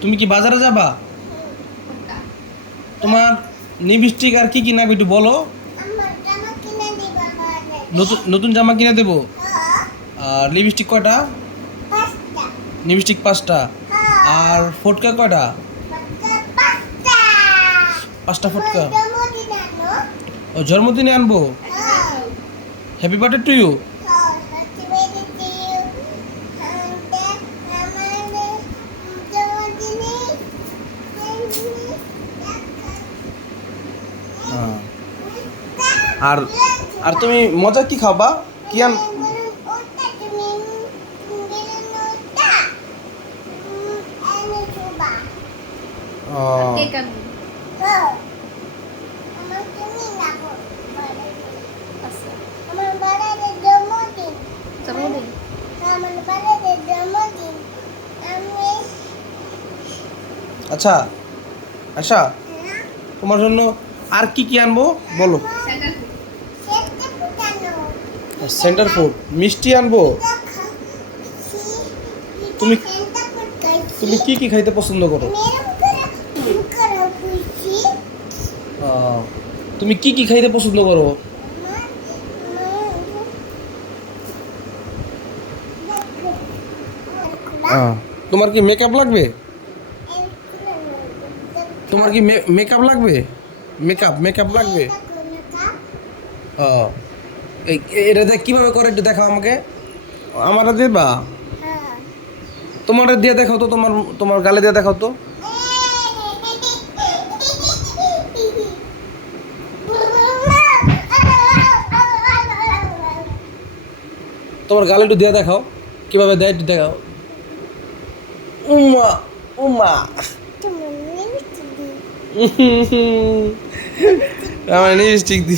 তুমি কি বাজারে যাবা? তোমার লিপস্টিক আর কি কি লাগবে একটু বলো। নতুন নতুন জামা কিনে দেবো। আর লিপস্টিক কয়টা? লিপস্টিক 5টা। আর ফটকা কয়টা? 5টা ফটকা। ও জন্মদিনে আনবো। Happy birthday to you. আর আর তুমি মজা কি খাবা? কি আন? আচ্ছা আচ্ছা, তোমার জন্য আর কি কি আনবো বলো। সেন্টার ফুড মিষ্টি আনবো। তুমি তুমি কি কি খাইতে পছন্দ করো? তুমি কি কি খাইতে পছন্দ করো? তোমার কি মেকআপ লাগবে? তোমার কি মেকআপ লাগবে? মেকআপ মেকআপ লাগবে। এটা কিভাবে করে একটু দেখাও আমাকে। আমারে দেবা? তোমার দিয়ে দেখাও তো, তোমার তোমার গালে দিয়ে দেখাও তো। তোমার গালে একটু দিয়ে দেখাও, কিভাবে দেয় একটু দেখাও। উমা উমা আমার লিপস্টিক দি।